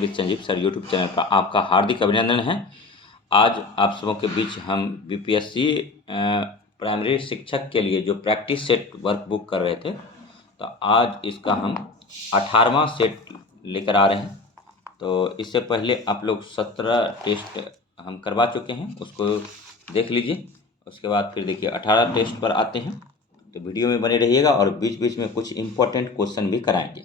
Sanjeev sir YouTube channel पर आपका हार्दिक अभिनंदन है। आज आप सबों के बीच हम बीपीएससी प्राइमरी शिक्षक के लिए जो प्रैक्टिस सेट वर्क बुक कर रहे थे, तो आज इसका हम 18वां सेट लेकर आ रहे हैं। तो इससे पहले आप लोग 17 टेस्ट हम करवा चुके हैं, उसको देख लीजिए। उसके बाद फिर देखिए 18 टेस्ट पर आते हैं। तो वीडियो में बने रहिएगा और बीच बीच में कुछ इम्पोर्टेंट क्वेश्चन भी कराएंगे।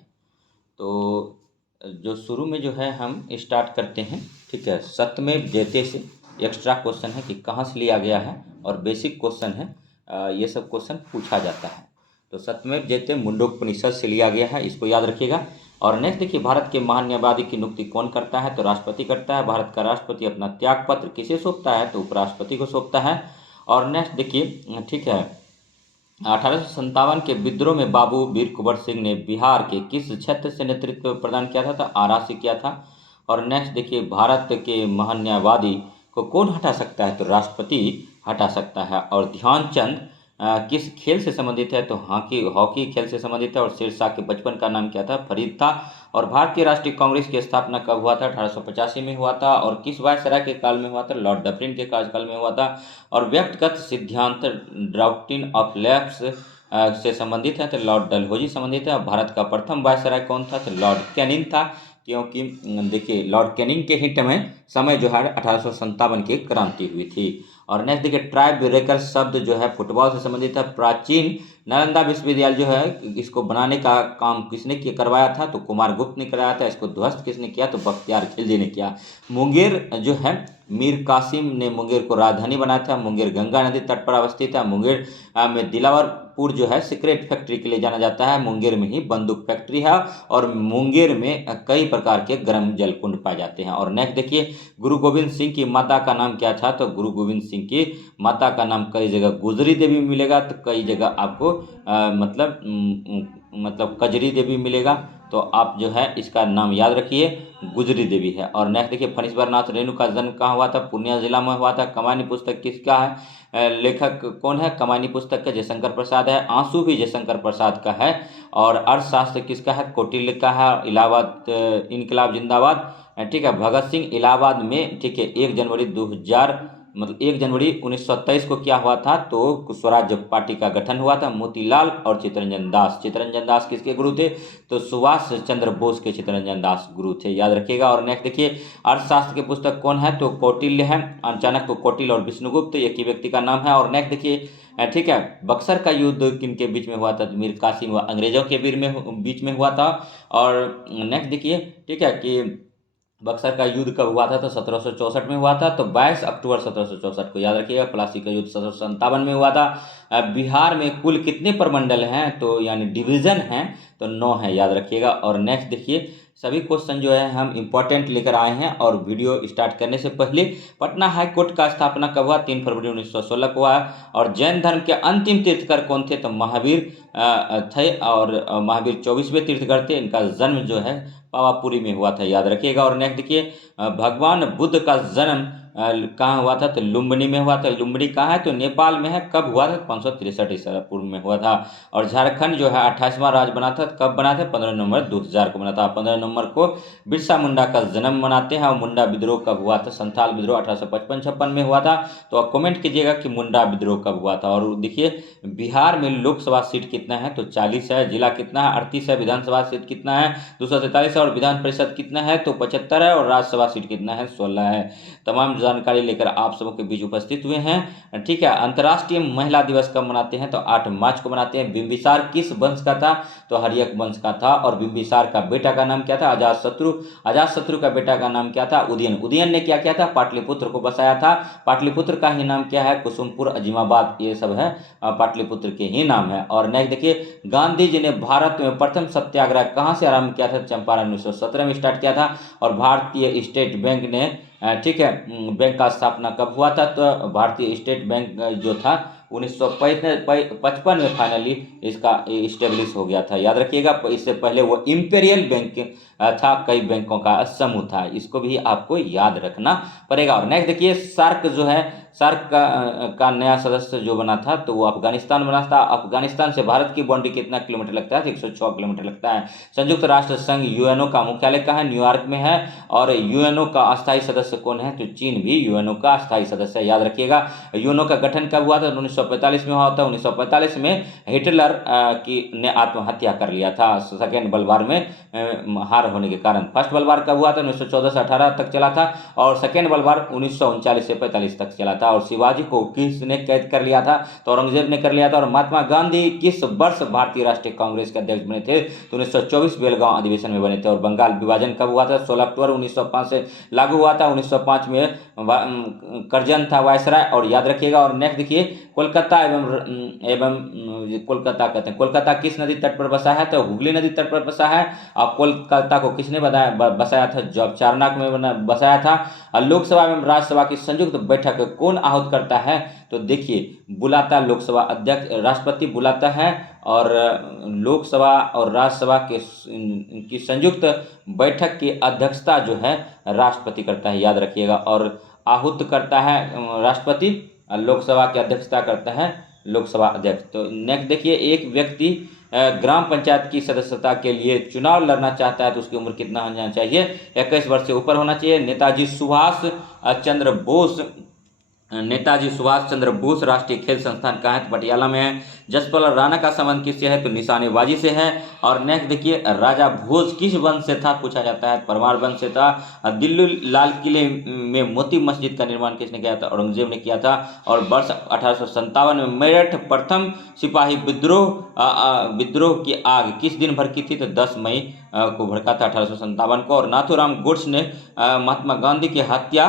तो जो शुरू में जो है हम स्टार्ट करते हैं, ठीक है। सत्यमेव जयते से एक्स्ट्रा क्वेश्चन है कि कहाँ से लिया गया है, और बेसिक क्वेश्चन है, ये सब क्वेश्चन पूछा जाता है। तो सत्यमेव जयते मुंडकोपनिषद से लिया गया है, इसको याद रखिएगा। और नेक्स्ट देखिए, भारत के महान न्यायवादी की नियुक्ति कौन करता है, तो राष्ट्रपति करता है। भारत का राष्ट्रपति अपना त्याग पत्र किसे सौंपता है, तो उपराष्ट्रपति को सौंपता है। और नेक्स्ट देखिए, ठीक है, 1857 के विद्रोह में बाबू वीर कुंवर सिंह ने बिहार के किस क्षेत्र से नेतृत्व प्रदान किया था, तो आरा से किया था। और नेक्स्ट देखिए, भारत के महान न्यायवादी को कौन हटा सकता है, तो राष्ट्रपति हटा सकता है। और ध्यानचंद किस खेल से संबंधित है, तो हॉकी खेल से संबंधित है। और शेरशाह के बचपन का नाम क्या था, फरीद था। और भारतीय राष्ट्रीय कांग्रेस की स्थापना कब हुआ था, 1885 में हुआ था। और किस वायसराय के काल में हुआ था, लॉर्ड डफरिन के कार्यकाल में हुआ था। और व्यक्तिगत सिद्धांत डॉक्ट्रिन ऑफ लैप्स से संबंधित है, तो लॉर्ड डलहौजी संबंधित है। भारत का प्रथम वायसराय कौन था, तो लॉर्ड कैनिंग था, क्योंकि देखिए लॉर्ड कैनिंग के हिट में समय जो है 1857 की क्रांति हुई थी। और नेक्स्ट देखिए, ट्राई ब्रेकर शब्द जो है फुटबॉल से संबंधित है। प्राचीन नालंदा विश्वविद्यालय जो है, इसको बनाने का काम किसने करवाया था, तो कुमार गुप्त ने कराया था। इसको ध्वस्त किसने किया, तो बख्तियार खिलजी ने किया। मुंगेर जो है, मीर कासिम ने मुंगेर को राजधानी बनाया था। मुंगेर गंगा नदी तट पर अवस्थित है। मुंगेर में दिलावरपुर जो है सिगरेट फैक्ट्री के लिए जाना जाता है। मुंगेर में ही बंदूक फैक्ट्री है। और मुंगेर में कई प्रकार के गर्म जल कुंड पाए जाते हैं। और नेक्स्ट देखिए, गुरु गोविंद सिंह की माता का नाम क्या था, तो गुरु गोविंद सिंह की माता का नाम कई जगह गुजरी देवी मिलेगा, तो कई जगह आपको मतलब कजरी देवी मिलेगा। तो आप जो है इसका नाम याद रखिए, गुजरी देवी है। और नेक्स्ट देखिए, फणीश्वरनाथ रेणु का जन्म कहाँ हुआ था, पूर्णिया जिला में हुआ था। कमानी पुस्तक किसका है, लेखक कौन है, कमानी पुस्तक का जयशंकर प्रसाद है। आंसू भी जयशंकर प्रसाद का है। और अर्थशास्त्र किसका है, कौटिल्य का है। इलाहाबाद इनकलाब जिंदाबाद, ठीक है। भगत सिंह इलाहाबाद में, ठीक है, 1 जनवरी 2000 मतलब 1 जनवरी 1923 को क्या हुआ था, तो स्वराज्य पार्टी का गठन हुआ था। मोतीलाल और चित्तरंजन दास किसके गुरु थे, तो सुभाष चंद्र बोस के चित्तरंजन दास गुरु थे, याद रखिएगा। और नेक्स्ट देखिए, अर्थशास्त्र के पुस्तक कौन है, तो कौटिल्य है। चाणक्य, कौटिल्य और विष्णुगुप्त, एक ही व्यक्ति का नाम है। और नेक्स्ट देखिए, ठीक है, बक्सर का युद्ध किन के बीच में हुआ था, मीर कासिम व अंग्रेजों के बीच में हुआ था। और नेक्स्ट देखिए, ठीक है, कि बक्सर का युद्ध कब हुआ था, तो 1764 में हुआ था। तो 22 अक्टूबर 1764 को याद रखिएगा। प्लासी का युद्ध 1757 में हुआ था। बिहार में कुल कितने प्रमंडल हैं, तो यानी डिवीज़न हैं, तो 9 है, याद रखिएगा। और नेक्स्ट देखिए, सभी क्वेश्चन जो है हम इम्पोर्टेंट लेकर आए हैं। और वीडियो स्टार्ट करने से पहले, पटना हाई कोर्ट का स्थापना कब हुआ, 3 फरवरी 1916 को हुआ। और जैन धर्म के अंतिम तीर्थकर कौन थे, तो महावीर थे। और महावीर 24वें तीर्थकर थे। इनका जन्म जो है पावापुरी में हुआ था, याद रखिएगा। और नेक्स्ट देखिए, भगवान बुद्ध का जन्म कहाँ हुआ था, तो लुम्बिनी में हुआ था। लुम्बिनी कहाँ है, तो नेपाल में है। कब हुआ था, 563 ईसा पूर्व में हुआ था। और झारखंड जो है 28वां राज्य बना था, कब बना था, 15 नवंबर 2000 को बना था। 15 नवंबर को बिरसा मुंडा का जन्म मनाते हैं। और मुंडा विद्रोह कब हुआ था, संथाल विद्रोह 1855-56 में हुआ था। तो आप कमेंट कीजिएगा कि मुंडा विद्रोह कब हुआ था। और देखिए, बिहार में लोकसभा सीट कितना है, तो 40 है। जिला कितना है, 38 है। विधानसभा सीट कितना है, 243 है। और विधान परिषद कितना है, तो 75 है। और राज्यसभा सीट कितना है, 16 है। तमाम जानकारी लेकर आप सबों के बीच उपस्थित हुए हैं, ठीक है। अंतर्राष्ट्रीय महिला दिवस कब मनाते हैं, तो 8 मार्च को मनाते हैं। बिंबिसार किस वंश का था, तो हर्यक वंश का था। और बिंबिसार का बेटा का नाम क्या था, अजातशत्रु का बेटा का नाम क्या था, उदयन ने क्या किया था, पाटलिपुत्र को बसाया था। पाटलिपुत्र का ही नाम क्या है, कुसुमपुर, अजीमाबाद, ये सब है पाटलिपुत्र के ही नाम है। और नेक्स्ट देखिए, गांधी जी ने भारत में प्रथम सत्याग्रह कहाँ से आरंभ किया था, चंपारण 1917 में स्टार्ट किया था। और भारतीय स्टेट बैंक ने, ठीक है, बैंक का स्थापना कब हुआ था, तो भारतीय स्टेट बैंक जो था 1955 में फाइनली इसका इस्टेब्लिश हो गया था। याद रखिएगा, इससे पहले वो इम्पेरियल बैंक था, कई बैंकों का समूह था। इसको भी आपको याद रखना पड़ेगा। और नेक्स्ट देखिए, सार्क जो है, सार्क का नया सदस्य जो बना था तो वो अफगानिस्तान बना था। अफगानिस्तान से भारत की बाउंड्री कितना किलोमीटर लगता है? 106 किलोमीटर लगता है। संयुक्त राष्ट्र संघ यूएनओ का मुख्यालय कहाँ है? न्यूयॉर्क में है। और यूएनओ का अस्थायी सदस्य कौन है? तो चीन भी यूएनओ का अस्थायी सदस्य है। याद रखिएगा, यूएनओ का गठन कब हुआ था? 1945 में हुआ था। 1945 में हिटलर ने आत्महत्या कर लिया था सेकेंड वर्ल्ड वार में हार होने के कारण। फर्स्ट वर्ल्ड वार कब हुआ था? 1914 से 18 तक चला था। और सेकेंड वर्ल्ड वार 1939 से 45 तक चला था। और शिवाजी को किसने कैद कर लिया था? तो औरंगजेब ने कर लिया था। और महात्मा गांधी किस वर्ष भारतीय राष्ट्रीय कांग्रेस के अध्यक्ष बने थे? तो 1924 बेलगांव अधिवेशन में बने थे। और बंगाल विभाजन कब हुआ था? 16 अक्टूबर 1905 से लागू हुआ था। 1905 में करजन था वायसराय। और याद रखिएगा। और नेक्स्ट देखिए, कोलकाता एवं कोलकाता कहते हैं, कोलकाता किस नदी तट पर बसा है? तो हुगली नदी तट पर बसा है। और कोलकाता को किसने बसाया था? जॉर्ज चार्नक में बसाया था। और लोकसभा एवं राज्यसभा की संयुक्त बैठक कौन आहूत करता है? तो देखिए, बुलाता लोकसभा अध्यक्ष, राष्ट्रपति बुलाता है। और लोकसभा और राज्यसभा की संयुक्त बैठक की अध्यक्षता जो है राष्ट्रपति करता है। याद रखिएगा। और आहूत करता है राष्ट्रपति, लोकसभा की अध्यक्षता करता है लोकसभा अध्यक्ष। तो नेक्स्ट देखिए, एक व्यक्ति ग्राम पंचायत की सदस्यता के लिए चुनाव लड़ना चाहता है तो उसकी उम्र कितना होना चाहिए? 21 वर्ष से ऊपर होना चाहिए। नेताजी सुभाष चंद्र बोस राष्ट्रीय खेल संस्थान कहाँ है? तो पटियाला में है। जसपाल राणा का संबंध किससे है? तो निशानेबाजी से है। और नेक्स्ट देखिए, राजा भोज किस वंश से था? पूछा जाता है। परमार वंश से था। दिल्ली लाल किले में मोती मस्जिद का निर्माण किसने किया था? औरंगजेब ने किया था। और वर्ष 1857 में मेरठ प्रथम सिपाही विद्रोह की आग किस दिन भड़की थी? तो 10 मई को भड़का था 1857 को। और नाथूराम गोड्से ने महात्मा गांधी की हत्या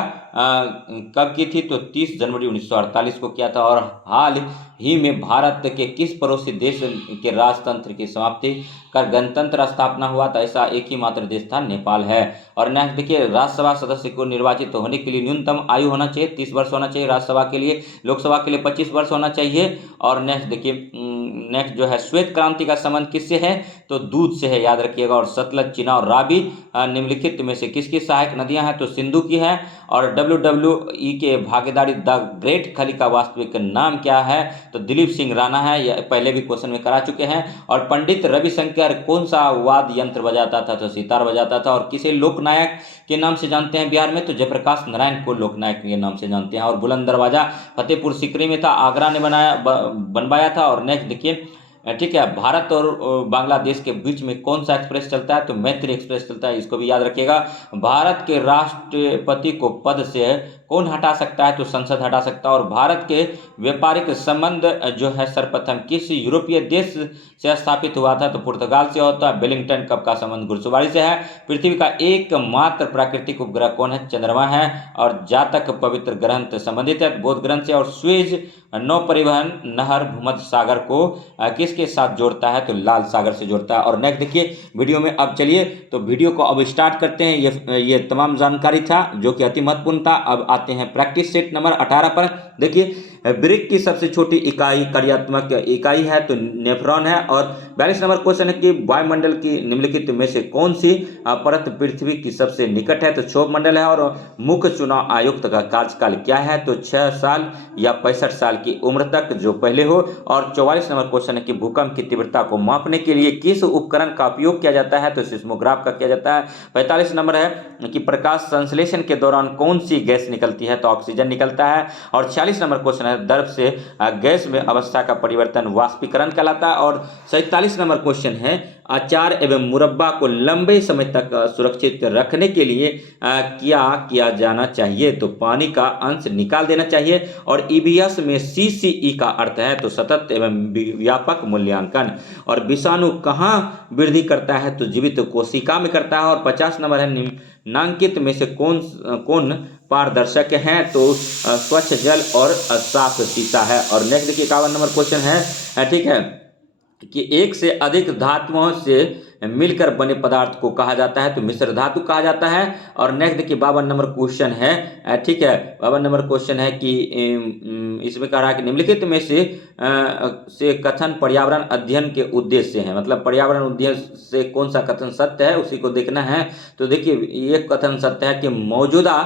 कब की थी? तो 30 जनवरी 1948 को किया था। और हाल ही में भारत के किस पड़ोसी देश के राजतंत्र की समाप्ति कर गणतंत्र स्थापना हुआ था? ऐसा एक ही मात्र देश था, नेपाल है। और नेक्स्ट देखिए, राज्यसभा सदस्य को निर्वाचित होने के लिए न्यूनतम आयु होना चाहिए 30 वर्ष होना चाहिए राज्यसभा के लिए। लोकसभा के लिए 25 वर्ष होना चाहिए। और नेक्स्ट देखिए, नेक्स्ट जो है, श्वेत क्रांति का संबंध किससे है? तो दूध से है। याद रखिएगा। और सतलज, चिनाब, रावी निम्नलिखित में से किसकी सहायक नदियां हैं? तो सिंधु की है। और WWE के भागीदारी द ग्रेट खली का वास्तविक नाम क्या है? तो दिलीप सिंह राणा है। यह पहले भी क्वेश्चन में करा चुके हैं। और पंडित रविशंकर कौन सा वाद्य यंत्र बजाता था? तो सितार बजाता था। और किसे लोकनायक के नाम से जानते हैं बिहार में? तो जयप्रकाश नारायण को लोकनायक के नाम से जानते हैं। और बुलंद दरवाजा फतेहपुर सीकरी में था, आगरा ने बनवाया था। और नेक्स्ट देखिए, ठीक है, भारत और बांग्लादेश के बीच में कौन सा एक्सप्रेस चलता है? तो मैत्री एक्सप्रेस चलता है। इसको भी याद रखिएगा। भारत के राष्ट्रपति को पद से कौन हटा सकता है? तो संसद हटा सकता है। और भारत के व्यापारिक संबंध जो है सर्वप्रथम किस यूरोपीय देश से स्थापित हुआ था? तो पुर्तगाल से होता है। वेलिंगटन कप का संबंध घुड़सवारी से है। पृथ्वी का एकमात्र प्राकृतिक उपग्रह कौन है? चंद्रमा है। और जातक पवित्र ग्रंथ संबंधित है बौद्ध ग्रंथ से। और स्वेज नौ परिवहन नहर भूमध्य सागर को किसके साथ जोड़ता है? तो लाल सागर से जोड़ता है। और नेक्स्ट देखिए, वीडियो में अब चलिए, तो वीडियो को अब स्टार्ट करते हैं। ये तमाम जानकारी था जो कि अति महत्वपूर्ण था। अब आते हैं प्रैक्टिस सेट नंबर 18 पर। देखिए, ब्रिक की सबसे छोटी इकाई कार्यात्मक इकाई है तो नेफ्रॉन है। और 42 नंबर क्वेश्चन है कि वायुमंडल की निम्नलिखित में से कौन सी परत पृथ्वी की सबसे निकट है? तो क्षोभ मंडल है। और मुख्य चुनाव आयुक्त का कार्यकाल क्या है? तो 6 साल या 65 साल की उम्र तक, जो पहले हो। और 44 नंबर क्वेश्चन है कि भूकंप की तीव्रता को मापने के लिए किस उपकरण का उपयोग किया जाता है? तो सिस्मोग्राफ का किया जाता है। 45 नंबर है कि प्रकाश संश्लेषण के दौरान कौन सी गैस निकलती है? तो ऑक्सीजन निकलता है। और 46 नंबर क्वेश्चन है, द्रव से गैस में अवस्था का परिवर्तन वाष्पीकरण कहलाता है। और 47 नंबर क्वेश्चन है, अचार एवं मुरब्बा को लंबे समय तक सुरक्षित रखने के लिए क्या किया जाना चाहिए? तो पानी का अंश निकाल देना चाहिए। और ईवीएस में CCE का अर्थ है तो सतत एवं व्यापक मूल्यांकन। और विषाणु कहाँ वृद्धि करता है? तो जीवित कोशिका में करता है। और 50 नंबर है, निम्नांकित में से कौन पारदर्शक हैं? तो स्वच्छ जल और साफ शीशा है। और नेक्स्ट देखिए, 51 नंबर क्वेश्चन है, ठीक है, कि एक से अधिक धातुओं से मिलकर बने पदार्थ को कहा जाता है तो मिश्र धातु कहा जाता है। और नेक्स्ट देखिए 52 नंबर क्वेश्चन है, ठीक है, 52 नंबर क्वेश्चन है कि इसमें कह रहा है कि निम्नलिखित में से कथन पर्यावरण अध्ययन के उद्देश्य है, मतलब पर्यावरण उद्देश्य से कौन सा कथन सत्य है उसी को देखना है। तो देखिए ये कथन सत्य है कि मौजूदा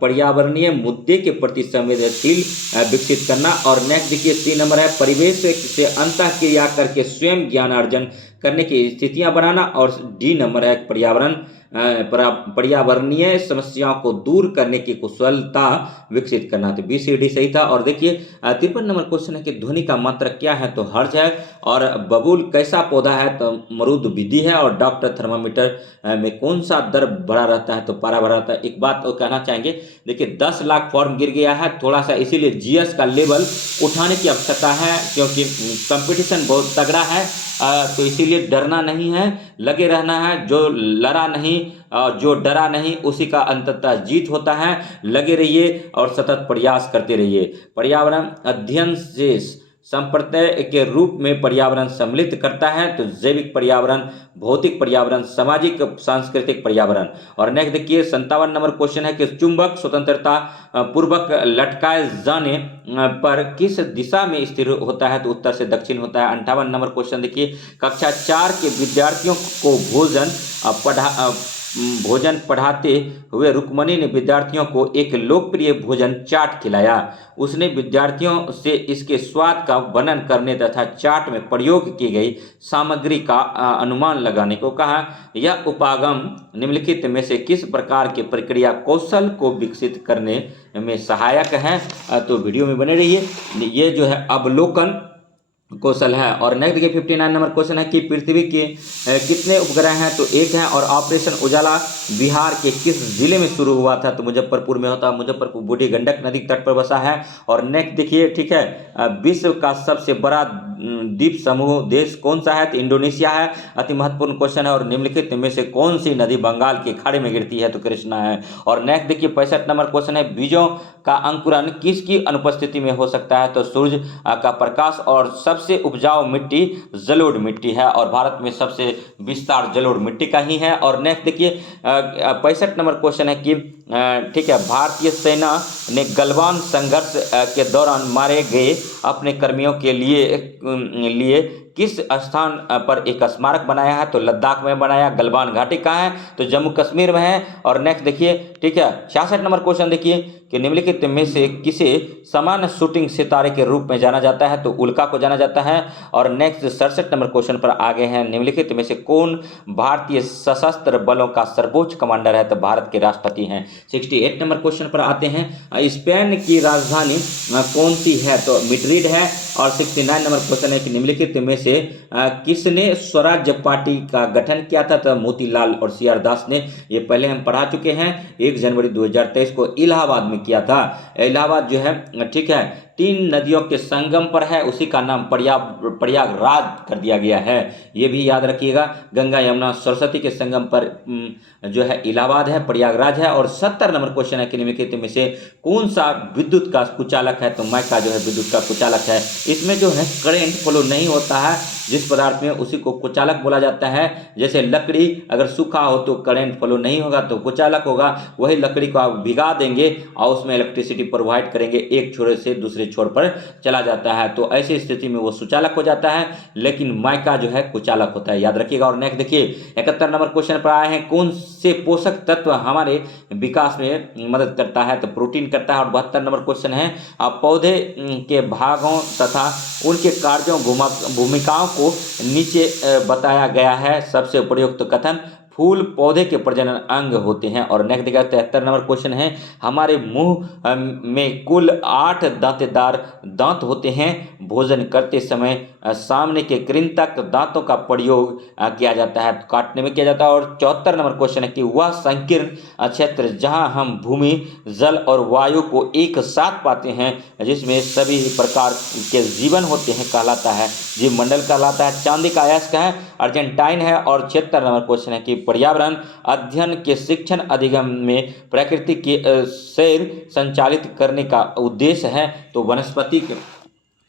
पर्यावरणीय मुद्दे के प्रति संवेदनशील विकसित करना। और नेक्स्ट देखिए 3 नंबर है परिवेश से अंतःक्रिया करके स्वयं ज्ञान अर्जन करने की स्थितियां बनाना। और डी नंबर है पर्यावरणीय समस्याओं को दूर करने की कुशलता विकसित करना। तो बी सी डी सही था। और देखिए 53 नंबर क्वेश्चन है कि ध्वनि का मात्रक क्या है, तो हर्ज है। और बबूल कैसा पौधा है, तो मरुद विधि है। और डॉक्टर थर्मामीटर में कौन सा दर भरा रहता है, तो पारा भरा रहता है। एक बात तो कहना चाहेंगे, देखिए 10 लाख फॉर्म गिर गया है थोड़ा सा, इसीलिए जीएस का लेवल उठाने की आवश्यकता है क्योंकि कंपटीशन बहुत तगड़ा है। तो इसीलिए डरना नहीं है, लगे रहना है। जो लड़ा नहीं, जो डरा नहीं, उसी का अंततः जीत होता है। लगे रहिए और सतत प्रयास करते रहिए। पर्यावरण अध्ययन से संप्रत्यय के रूप में पर्यावरण सम्मिलित करता है, तो जैविक पर्यावरण, भौतिक पर्यावरण, सामाजिक सांस्कृतिक पर्यावरण। और नेक्स्ट देखिए 57 नंबर क्वेश्चन है कि चुंबक स्वतंत्रता पूर्वक लटकाए जाने पर किस दिशा में स्थिर होता है, तो उत्तर से दक्षिण होता है। 58 नंबर क्वेश्चन देखिए कक्षा 4 के विद्यार्थियों को भोजन पढ़ाते हुए रुक्मणी ने विद्यार्थियों को एक लोकप्रिय भोजन चाट खिलाया। उसने विद्यार्थियों से इसके स्वाद का वर्णन करने तथा चाट में प्रयोग की गई सामग्री का अनुमान लगाने को कहा। यह उपागम निम्नलिखित में से किस प्रकार के प्रक्रिया कौशल को विकसित करने में सहायक है, तो वीडियो में बने रहिए। ये जो है अवलोकन कौशल है। और नेक्स्ट देखिए 59 नंबर क्वेश्चन है कि पृथ्वी के कितने उपग्रह हैं, तो एक है। और ऑपरेशन उजाला बिहार के किस जिले में शुरू हुआ था, तो मुजफ्फरपुर में होता है। मुजफ्फरपुर बूढ़ी गंडक नदी तट पर बसा है। और नेक्स्ट देखिए, ठीक है, विश्व का सबसे बड़ा द्वीप समूह देश कौन सा है, तो इंडोनेशिया है। अति महत्वपूर्ण क्वेश्चन है। और निम्नलिखित में से कौन सी नदी बंगाल के खाड़ी में गिरती है, तो कृष्णा है। और नेक्स्ट देखिए 65 नंबर क्वेश्चन है बीजों का अंकुरण किसकी अनुपस्थिति में हो सकता है, तो सूर्य का प्रकाश। और सबसे उपजाऊ मिट्टी जलोढ़ मिट्टी है। और भारत में सबसे विस्तार जलोढ़ मिट्टी का ही है। और नेक्स्ट देखिए 65 नंबर क्वेश्चन है कि ठीक है, भारतीय सेना ने गलवान संघर्ष के दौरान मारे गए अपने कर्मियों के लिए किस स्थान पर एक स्मारक बनाया है, तो लद्दाख में बनाया। गलवान घाटी कहाँ है, तो जम्मू कश्मीर में है। और नेक्स्ट देखिए, ठीक है, 66 नंबर क्वेश्चन देखिए कि निम्नलिखित में से किसे समान शूटिंग सितारे के रूप में जाना जाता है, तो उल्का को जाना जाता है। और नेक्स्ट 67 नंबर क्वेश्चन पर आगे हैं, निम्नलिखित में से कौन भारतीय सशस्त्र बलों का सर्वोच्च कमांडर है, तो भारत के राष्ट्रपति हैं। 68 नंबर क्वेश्चन पर आते हैं, स्पेन की राजधानी कौन सी है, तो मैड्रिड है। और 69 नंबर क्वेश्चन है कि निम्नलिखित में से किसने स्वराज्य पार्टी का गठन किया था, तो मोतीलाल और सी आर दास ने। ये पहले हम पढ़ा चुके हैं, 1 जनवरी 2023 को इलाहाबाद में किया था। इलाहाबाद जो है, ठीक है, 3 नदियों के संगम पर है, उसी का नाम प्रयागराज कर दिया गया है। ये भी याद रखिएगा, गंगा यमुना सरस्वती के संगम पर जो है इलाहाबाद है, प्रयागराज है। और 70 नंबर क्वेश्चन है कि निम्नलिखित में से कौन सा विद्युत का कुचालक है, तो माइका जो है विद्युत का कुचालक है। इसमें जो है करंट फ्लो नहीं होता है, जिस पदार्थ में उसी को कुचालक बोला जाता है। जैसे लकड़ी अगर सूखा हो तो करंट फ्लो नहीं होगा, तो कुचालक होगा। वही लकड़ी को आप भिगा देंगे और उसमें इलेक्ट्रिसिटी प्रोवाइड करेंगे, एक छोर से दूसरे छोर पर चला जाता है, तो ऐसी स्थिति में वो सुचालक हो जाता है। लेकिन माइका जो है कुचालक होता है, याद रखिएगा। और नेक्स्ट देखिए 71 नंबर क्वेश्चन पर आए हैं, कौन से पोषक तत्व हमारे विकास में मदद करता है, तो प्रोटीन करता है। और 72 नंबर क्वेश्चन है, पौधे के भागों तथा उनके कार्यों भूमिकाओं को नीचे बताया गया है। सबसे उपयुक्त कथन, फूल पौधे के प्रजनन अंग होते हैं। और नेक्स्ट देखिए 73 नंबर क्वेश्चन है, हमारे मुंह में कुल 8 दांतेदार दांत होते हैं। भोजन करते समय सामने के कृंतक दांतों का प्रयोग किया जाता है, काटने में किया जाता है। और 74 नंबर क्वेश्चन है कि वह संकीर्ण क्षेत्र जहां हम भूमि, जल और वायु को एक साथ पाते हैं, जिसमें सभी प्रकार के जीवन होते हैं, कहलाता है जीव मंडल कहलाता है। चांदी का अयस्क है, अर्जेंटाइन है। और 76 नंबर क्वेश्चन है कि पर्यावरण अध्ययन के शिक्षण अधिगम में प्रकृति के सैर संचालित करने का उद्देश्य है, तो वनस्पति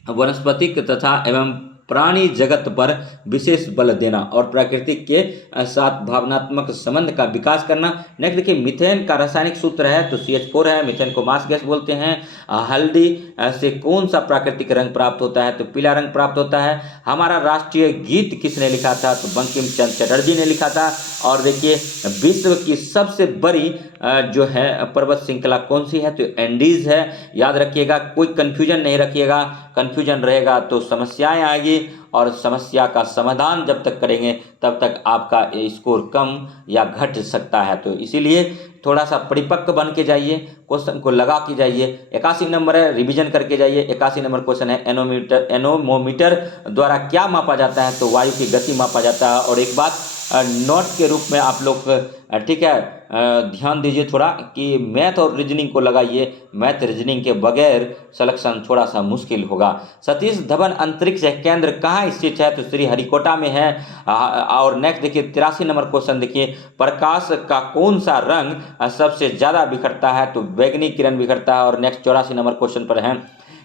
वनस्पतिक तथा एवं प्राणी जगत पर विशेष बल देना और प्राकृतिक के साथ भावनात्मक संबंध का विकास करना। नेक्स्ट देखिए, मीथेन का रासायनिक सूत्र है तो CH4 है। मीथेन को मास गैस बोलते हैं। हल्दी से कौन सा प्राकृतिक रंग प्राप्त होता है तो पीला रंग प्राप्त होता है। हमारा राष्ट्रीय गीत किसने लिखा था तो बंकिम चंद्र चटर्जी ने लिखा था। और देखिए, विश्व की सबसे बड़ी जो है पर्वत श्रृंखला कौन सी है तो एंडीज है। याद रखिएगा, कोई कंफ्यूजन नहीं रखिएगा, कंफ्यूजन रहेगा तो समस्याएं आएगी और समस्या का समाधान जब तक करेंगे तब तक आपका स्कोर कम या घट सकता है। तो इसीलिए थोड़ा सा परिपक्व बन के जाइए, क्वेश्चन को लगा के जाइए। 81 नंबर है, रिवीजन करके जाइए। 81 नंबर क्वेश्चन है, एनोमोमीटर द्वारा क्या मापा जाता है तो वायु की गति मापा जाता है। और एक बात नोट के रूप में आप लोग ठीक है ध्यान दीजिए थोड़ा कि मैथ और रीजनिंग को लगाइए। मैथ रीजनिंग के बगैर सिलेक्शन थोड़ा सा मुश्किल होगा। सतीश धवन अंतरिक्ष केंद्र कहाँ स्थित है तो श्रीहरिकोटा में है। और नेक्स्ट देखिए 83 नंबर क्वेश्चन देखिए, प्रकाश का कौन सा रंग सबसे ज़्यादा बिखरता है तो बैगनी किरण बिखरता है। और नेक्स्ट 84 नंबर क्वेश्चन पर है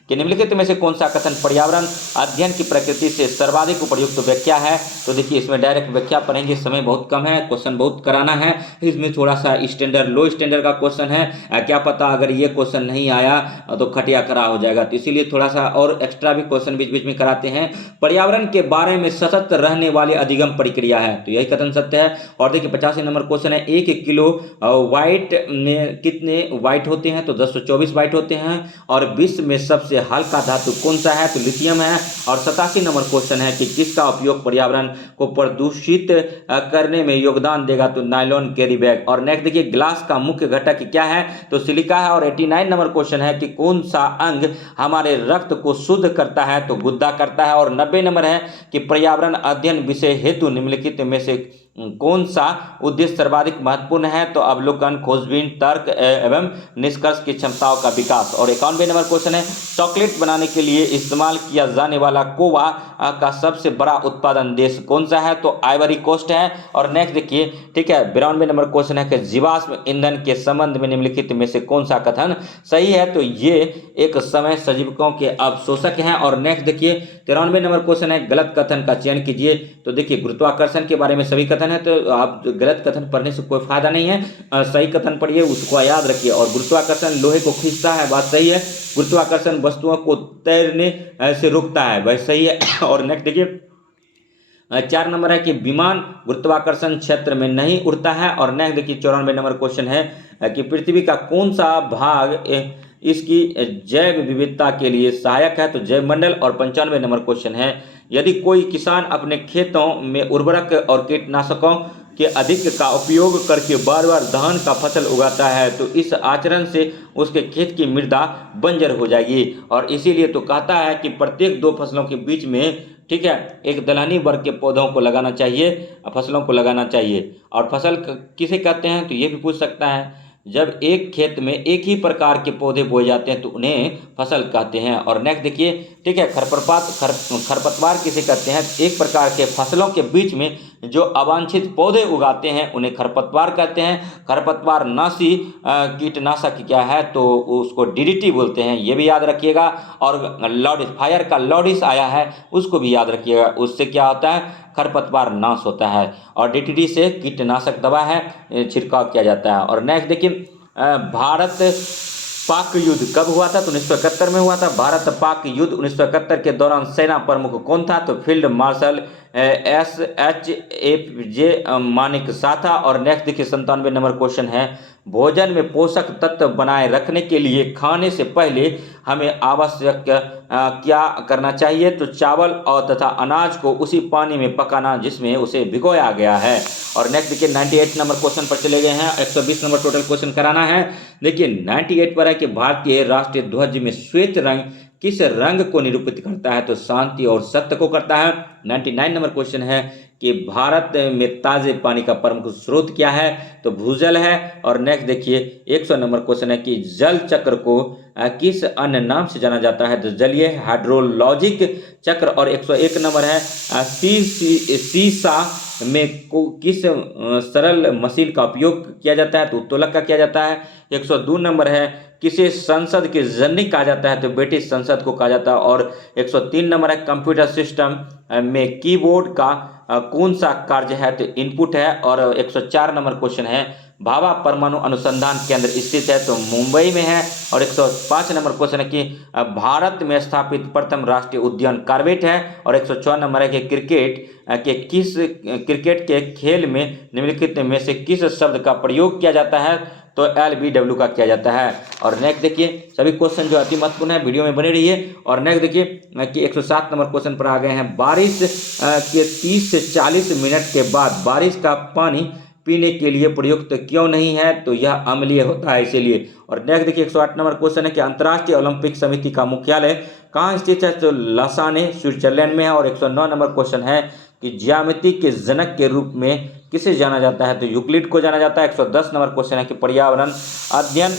कि निम्नलिखित में से कौन सा कथन पर्यावरण अध्ययन की प्रकृति से सर्वाधिक उपयुक्त व्याख्या है। तो देखिए, इसमें डायरेक्ट व्याख्या पढ़ेंगे, समय बहुत कम है, क्वेश्चन बहुत कराना है। इसमें थोड़ा सा स्टैंडर्ड लो स्टैंडर्ड का क्वेश्चन है। क्या पता अगर ये क्वेश्चन नहीं आया तो खटिया खड़ा हो जाएगा, तो इसीलिए थोड़ा सा और एक्स्ट्रा भी क्वेश्चन बीच बीच में कराते हैं। पर्यावरण के बारे में सतत रहने वाली अधिगम प्रक्रिया है तो यही कथन सत्य है। और देखिए 85 नंबर क्वेश्चन है, 1 किलो वाइट में कितने वाइट होते हैं तो 1024 वाइट होते हैं। और विश्व में सबसे हल्का धातु कौन सा है तो लिथियम है। और 87 नंबर क्वेश्चन है कि किसका उपयोग पर्यावरण को प्रदूषित करने में योगदान देगा तो नायलॉन कैरी बैग। और नेक्स्ट देखिए, ग्लास का मुख्य घटक क्या है तो सिलिका है। और 89 नंबर क्वेश्चन है कि कौन सा अंग हमारे रक्त को शुद्ध करता है तो गुद्दा करता है। और 90 नंबर है कि पर्यावरण अध्ययन विषय हेतु निम्नलिखित में से कौन सा उद्देश्य सर्वाधिक महत्वपूर्ण है तो अवलोकन, खोजबीन, तर्क एवं निष्कर्ष की क्षमताओं का विकास। और 91 नंबर क्वेश्चन है, चॉकलेट बनाने के लिए इस्तेमाल किया जाने वाला कोवा का सबसे बड़ा उत्पादन देश कौन सा है तो आइवरी कोस्ट है। और नेक्स्ट देखिए ठीक है 92 नंबर क्वेश्चन है कि जीवाश्म ईंधन के संबंध में निम्नलिखित में से कौन सा कथन सही है तो ये एक समय सजीवकों के अवशोषक हैं। और नेक्स्ट देखिए 93 नंबर क्वेश्चन है, गलत कथन का चयन कीजिए। तो देखिए, गुरुत्वाकर्षण के बारे में सभी कथन है तो आप गलत कथन पढ़ने से कोई फायदा नहीं है, सही कथन पढ़िए, उसको याद रखिए। और गुरुत्वाकर्षण लोहे को खींचता है, बात सही है। गुरुत्वाकर्षण वस्तुओं को तैरने से रोकता है, वह सही है। और नेक्स्ट देखिए 4 नंबर है कि विमान गुरुत्वाकर्षण क्षेत्र में नहीं उड़ता है। और नेक्स्ट देखिए 94 नंबर क्वेश्चन है कि पृथ्वी का कौन सा भाग इसकी जैव विविधता के लिए सहायक है तो जैव मंडल। और 95 नंबर क्वेश्चन है, यदि कोई किसान अपने खेतों में उर्वरक और कीटनाशकों के अधिक का उपयोग करके बार बार धान का फसल उगाता है तो इस आचरण से उसके खेत की मृदा बंजर हो जाएगी। और इसीलिए तो कहता है कि प्रत्येक 2 फसलों के बीच में ठीक है एक दलहनी वर्ग के पौधों को लगाना चाहिए, फसलों को लगाना चाहिए। और फसल किसे कहते हैं तो ये भी पूछ सकता है, जब एक खेत में एक ही प्रकार के पौधे बोए जाते हैं तो उन्हें फसल कहते हैं। और नेक्स्ट देखिए ठीक है, खरपतवार किसे कहते हैं, एक प्रकार के फसलों के बीच में जो अवांछित पौधे उगाते हैं उन्हें खरपतवार कहते हैं। खरपतवार नाशी कीटनाशक क्या है तो उसको DDT बोलते हैं, ये भी याद रखिएगा। और लॉडिस फायर का लॉडिस आया है उसको भी याद रखिएगा, उससे क्या होता है खरपतवार नाश होता है। और DDT से कीटनाशक दवा है छिड़काव किया जाता है। और नेक्स्ट देखिए भारत पाक युद्ध कब हुआ था तो 1971 में हुआ था। भारत पाक युद्ध 1971 के दौरान सेना प्रमुख कौन था तो field marshal SHFJ Manik Shah था। और नेक्स्ट देखिए 97 नंबर क्वेश्चन है, भोजन में पोषक तत्व बनाए रखने के लिए खाने से पहले हमें आवश्यक क्या करना चाहिए तो चावल और तथा अनाज को उसी पानी में पकाना जिसमें उसे भिगोया गया है। और नेक्स्ट देखिए 98 नंबर क्वेश्चन पर चले गए हैं, 120 नंबर टोटल क्वेश्चन कराना है। देखिए 98 पर है कि भारतीय राष्ट्रीय ध्वज में श्वेत रंग किस रंग को निरूपित करता है तो शांति और सत्य को करता है। 99 नंबर क्वेश्चन है कि भारत में ताजे पानी का प्रमुख स्रोत क्या है तो भूजल है। और नेक्स्ट देखिए 100 नंबर क्वेश्चन है कि जल चक्र को किस अन्य नाम से जाना जाता है तो जलीय हाइड्रोलॉजिक चक्र। और 101 नंबर है सीसा किस सरल मशीन का उपयोग किया जाता है? तो उत्तोलक का किया जाता है। 102 नंबर है, किसे संसद की जननी कहा जाता है? तो ब्रिटिश संसद को कहा जाता है। और 103 नंबर है, कंप्यूटर सिस्टम में कीबोर्ड का कौन सा कार्य है? तो इनपुट है। और 104 नंबर क्वेश्चन है, भाभा परमाणु अनुसंधान केंद्र स्थित है? तो मुंबई में है। और 105 नंबर क्वेश्चन है कि भारत में स्थापित प्रथम राष्ट्रीय उद्यान कॉर्बेट है। और 104 नंबर है कि क्रिकेट के खेल में निम्नलिखित में से किस शब्द का प्रयोग किया जाता है? तो LBW का किया जाता है। और नेक्स्ट देखिए, सभी क्वेश्चन जो अति महत्वपूर्ण है, वीडियो में बने रहिए। और नेक्स्ट देखिए कि 107 नंबर क्वेश्चन पर आ गए हैं, बारिश के 30 से 40 मिनट के बाद बारिश का पानी पीने के लिए प्रयुक्त क्यों नहीं है? तो यह अम्लीय होता है इसीलिए। और नेक्स्ट देखिए 108 नंबर क्वेश्चन है कि अंतर्राष्ट्रीय ओलंपिक समिति का मुख्यालय कहाँ स्थित है? तो लसाने स्विट्जरलैंड में है। और 109 नंबर क्वेश्चन है कि ज्यामिति के जनक के रूप में किसे जाना जाता है? तो यूक्लिड को जाना जाता है। 110 नंबर क्वेश्चन है कि पर्यावरण अध्ययन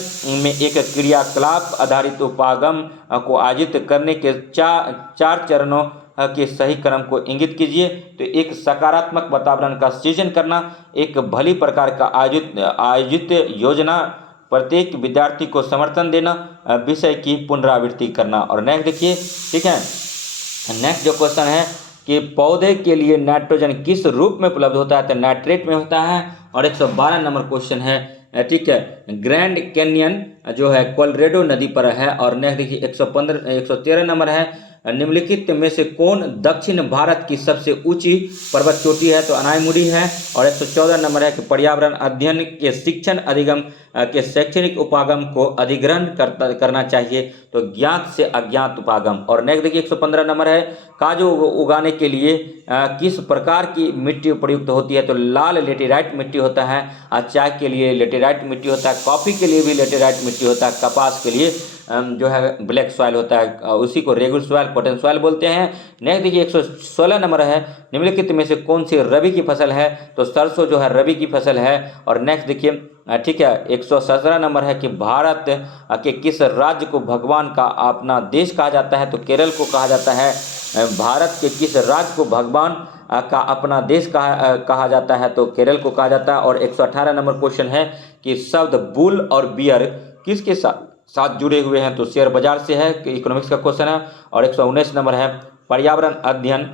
में एक क्रियाकलाप आधारित उपागम को आयोजित करने के चार चरणों के सही क्रम को इंगित कीजिए। तो एक सकारात्मक वातावरण का सृजन करना, एक भली प्रकार का आयोजित योजना, प्रत्येक विद्यार्थी को समर्थन देना, विषय की पुनरावृत्ति करना। और नेक्स्ट देखिए, ठीक है, नेक्स्ट जो क्वेश्चन है कि पौधे के लिए नाइट्रोजन किस रूप में उपलब्ध होता है? तो नाइट्रेट में होता है। और 112 नंबर क्वेश्चन है, ठीक है, ग्रैंड कैनियन जो है कोलोराडो नदी पर है। और नेक्स्ट देखिए 113 नंबर है, निम्नलिखित में से कौन दक्षिण भारत की सबसे ऊंची पर्वत चोटी है? तो अनायमुड़ी है। और 114 नंबर है कि पर्यावरण अध्ययन के शिक्षण अधिगम के शैक्षणिक उपागम को अधिग्रहण करना चाहिए? तो ज्ञात से अज्ञात उपागम। और नेक्स्ट देखिए 115 नंबर है, काजू उगाने के लिए किस प्रकार की मिट्टी प्रयुक्त होती है? तो लाल लेटेराइट मिट्टी होता है। चाय के लिए लेटेराइट मिट्टी होता है, कॉफ़ी के लिए भी लेटेराइट मिट्टी होता है, कपास के लिए जो है ब्लैक सॉइल होता है, उसी को रेगुलर सॉइल, कॉटन सॉइल बोलते हैं। नेक्स्ट देखिए 116 नंबर है, निम्नलिखित में से कौन सी रबी की फसल है? तो सरसों जो है रबी की फसल है। और नेक्स्ट देखिए, ठीक है, 117 नंबर है कि भारत के किस राज्य को भगवान का अपना देश कहा जाता है? तो केरल को कहा जाता है। भारत के किस राज्य को भगवान का अपना देश कहा जाता है? तो केरल को कहा जाता है। और 118 नंबर क्वेश्चन है कि शब्द बुल और बियर किसके साथ जुड़े हुए हैं? तो शेयर बाजार से है, कि इकोनॉमिक्स का क्वेश्चन है। और 119 नंबर है, पर्यावरण अध्ययन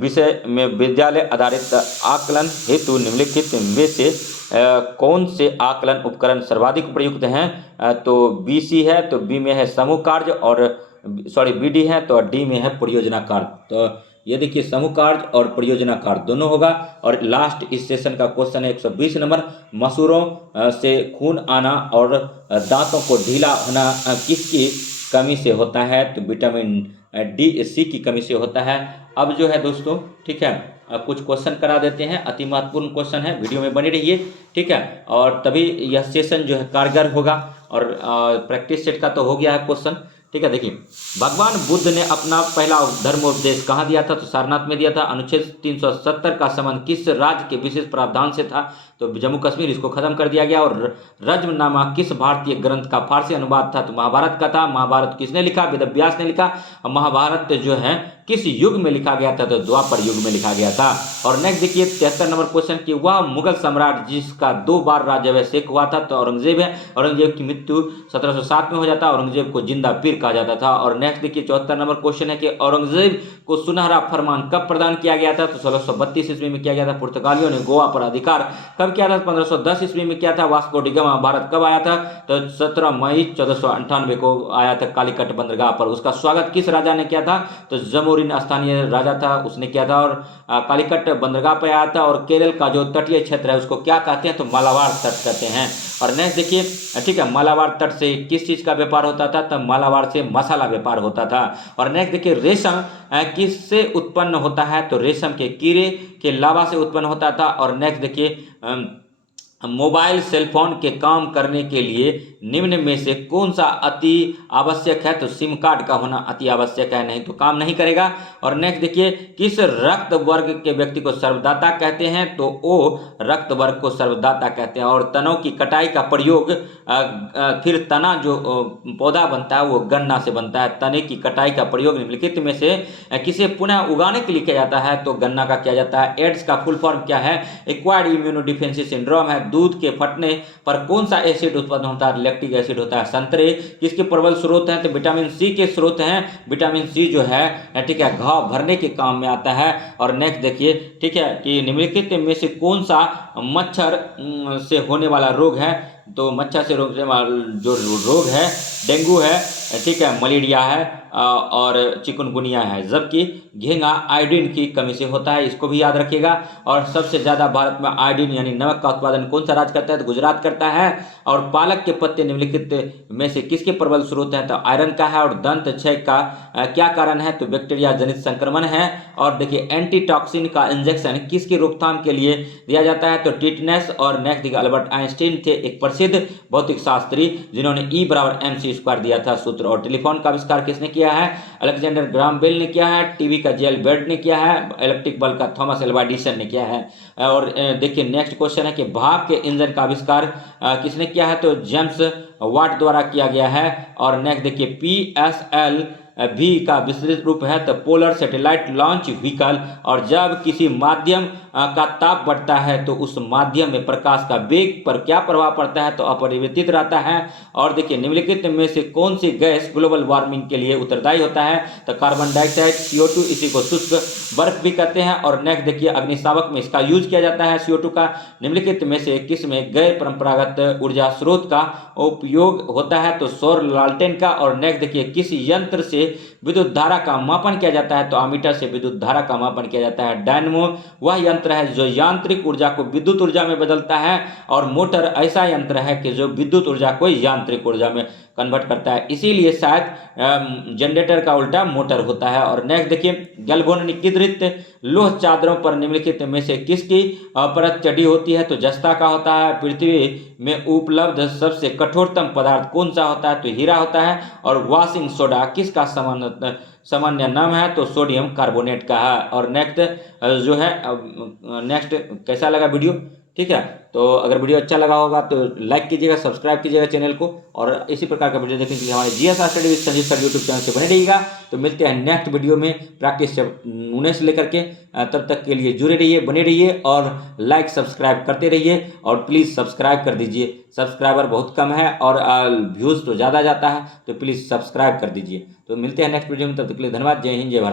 विषय में विद्यालय आधारित आकलन हेतु निम्नलिखित में से कौन से आकलन उपकरण सर्वाधिक प्रयुक्त हैं? तो BC है, तो B में है समूह कार्य, और BD है, तो D में है परियोजना कार्य। तो ये देखिए समूह कार्य और परियोजना कार्य दोनों होगा। और लास्ट इस सेशन का क्वेश्चन है 120 नंबर, मसूरों से खून आना और दांतों को ढीला होना किसकी कमी से होता है? तो विटामिन D, C की कमी से होता है। अब जो है दोस्तों, ठीक है, कुछ क्वेश्चन करा देते हैं, अति महत्वपूर्ण क्वेश्चन है, वीडियो में बने रहिए, ठीक है। और तभी यह सेशन जो है कारगर होगा। और प्रैक्टिस सेट का तो हो गया है क्वेश्चन, ठीक है। देखिए, भगवान बुद्ध ने अपना पहला धर्मोपदेश कहाँ दिया था? तो सारनाथ में दिया था। अनुच्छेद 370 का संबंध किस राज्य के विशेष प्रावधान से था? तो जम्मू कश्मीर, इसको खत्म कर दिया गया। और रज्मनामा किस भारतीय ग्रंथ का फारसी अनुवाद था? तो महाभारत का था। महाभारत किसने लिखा? वेद व्यास ने लिखा। महाभारत जो है किस युग में लिखा गया था? तो द्वापर युग में लिखा गया था। और नेक्स्ट देखिए 73 नंबर क्वेश्चन कि वह मुगल सम्राट जिसका 2 बार राज्याभिषेक हुआ था? तो औरंगजेब है। औरंगजेब की मृत्यु 1707 में हो जाता है। औरंगजेब को जिंदा पीर कहा जाता था। और नेक्स्ट देखिए 74 नंबर क्वेश्चन है कि औरंगजेब को सुनहरा फरमान कब प्रदान किया गया था? तो 1632 ईस्वी में किया गया था। पुर्तगालियों ने गोवा पर अधिकार कब किया था? 1510 ईस्वी में किया था। वास्को डी गामा भारत कब आया था? तो 17 मई 1498 को आया था कालीकट बंदरगाह पर। उसका स्वागत किस राजा ने किया था? तो जमोरिन स्थानीय राजा था, उसने किया था। और कालीकट बंदरगाह पर आया था। और केरल का जो तटीय क्षेत्र है उसको क्या कहते हैं? तो मालाबार तट कहते हैं। और नेक्स्ट देखिए, ठीक है, मालाबार तट से किस चीज का व्यापार होता था? तो मालाबार से मसाला व्यापार होता था। और नेक्स्ट देखिए, रेशम किससे उत्पन्न होता है? तो रेशम के कीड़े के लावा से उत्पन्न होता था। और नेक्स्ट देखिए, मोबाइल सेल फोन के काम करने के लिए निम्न में से कौन सा अति आवश्यक है? तो सिम कार्ड का होना अति आवश्यक है, नहीं तो काम नहीं करेगा। और नेक्स्ट देखिए, किस रक्त वर्ग के व्यक्ति को सर्वदाता कहते हैं? तो ओ रक्त वर्ग को सर्वदाता कहते हैं। और तनों की कटाई का प्रयोग फिर तना जो पौधा बनता है वो गन्ना से बनता है। तने की कटाई का प्रयोग निम्नलिखित में से किसे पुनः उगाने के लिए किया जाता है? तो गन्ना का किया जाता है। एड्स का फुल फॉर्म क्या है? एक्वायर्ड इम्यूनोडिफिशियेंसी सिंड्रोम है। दूध के फटने पर कौन सा एसिड उत्पन्न होता है? लैक्टिक एसिड होता है। संतरे किसके प्रबल स्रोत हैं? तो विटामिन सी के स्रोत हैं। विटामिन सी जो है ठीक है घाव भरने के काम में आता है। और नेक्स्ट देखिए ठीक है कि निम्नलिखित में से कौन सा मच्छर से होने वाला रोग है? तो मच्छर से रोग जो रोग है डेंगू है, ठीक है, मलेरिया है और चिकनगुनिया है। जबकि घेंगा आयोडीन की कमी से होता है, इसको भी याद रखिएगा। और सबसे ज़्यादा भारत में आयोडीन यानी नमक का उत्पादन कौन सा राज्य करता है? तो गुजरात करता है। और पालक के पत्ते निम्नलिखित में से किसके प्रबल स्रोत हैं? तो आयरन का है। और दंत क्षय का क्या कारण है? तो बैक्टीरिया जनित संक्रमण है। और देखिए एंटीटॉक्सिन का इंजेक्शन किसकी रोकथाम के लिए दिया जाता है? तो टिटनेस। और नेक्स्ट देखिए अल्बर्ट आइंस्टीन थे एक प्रसिद्ध भौतिक शास्त्री जिन्होंने E = mc² दिया था सूत्र। और टेलीफोन का आविष्कार किसने किया है? अलेक्जेंडर ग्राहम बेल ने किया है। टीवी का जेल बेर्ड ने किया है। इलेक्ट्रिक बल्ब का थॉमस एल्वा एडिसन ने किया है। और देखिए नेक्स्ट क्वेश्चन है कि भाप के इंजन का आविष्कार किसने किया है? तो जेम्स वाट द्वारा किया गया है। और नेक्स्ट देखिए PSL भी का विस्तृत रूप है तो पोलर सैटेलाइट लॉन्च व्हीकल। और जब किसी माध्यम का ताप बढ़ता है तो उस माध्यम में प्रकाश का वेग पर क्या प्रभाव पड़ता है? तो अपरिवर्तित रहता है। और देखिए निम्नलिखित में से कौन सी गैस ग्लोबल वार्मिंग के लिए उत्तरदायी होता है? तो कार्बन डाइऑक्साइड, CO2, इसी को शुष्क बर्फ भी कहते हैं। और नेक्स्ट देखिए अग्निशामक में इसका यूज किया जाता है CO2 का। निम्नलिखित में से किस में गैर परंपरागत ऊर्जा स्रोत का उपयोग होता है? तो सौर लालटेन का। और नेक्स्ट देखिए किस यंत्र से विद्युत धारा का मापन किया जाता है? तो अमीटर से विद्युत धारा का मापन किया जाता है। डायनमो वह यंत्र है जो यांत्रिक ऊर्जा को विद्युत ऊर्जा में बदलता है। और मोटर ऐसा यंत्र है कि जो विद्युत ऊर्जा को यांत्रिक ऊर्जा में कन्वर्ट करता है, इसीलिए शायद जनरेटर का उल्टा मोटर होता है। और नेक्स्ट देखिए गैल्वेनिकीकृत लोह चादरों पर निम्नलिखित में से किसकी परत चढ़ी होती है? तो जस्ता का होता है। पृथ्वी में उपलब्ध सबसे कठोरतम पदार्थ कौन सा होता है? तो हीरा होता है। और वॉशिंग सोडा किसका सामान्य नाम है? तो सोडियम कार्बोनेट का है। और नेक्स्ट जो है नेक्स्ट कैसा लगा वीडियो? ठीक है, तो अगर वीडियो अच्छा लगा होगा तो लाइक कीजिएगा, सब्सक्राइब कीजिएगा चैनल को। और इसी प्रकार का वीडियो देखने के लिए हमारे GS study with Sanjeev sir YouTube channel से बने रहिएगा। तो मिलते हैं नेक्स्ट वीडियो में प्रैक्टिस 19 से लेकर के तब तक के लिए जुड़े रहिए, बने रहिए और लाइक सब्सक्राइब करते रहिए। और प्लीज़ सब्सक्राइब कर दीजिए, सब्सक्राइबर बहुत कम है और व्यूज़ तो ज़्यादा जाता है, तो प्लीज़ सब्सक्राइब कर दीजिए। तो मिलते हैं नेक्स्ट वीडियो में, तब तक के लिए धन्यवाद। जय हिंद, जय भारत।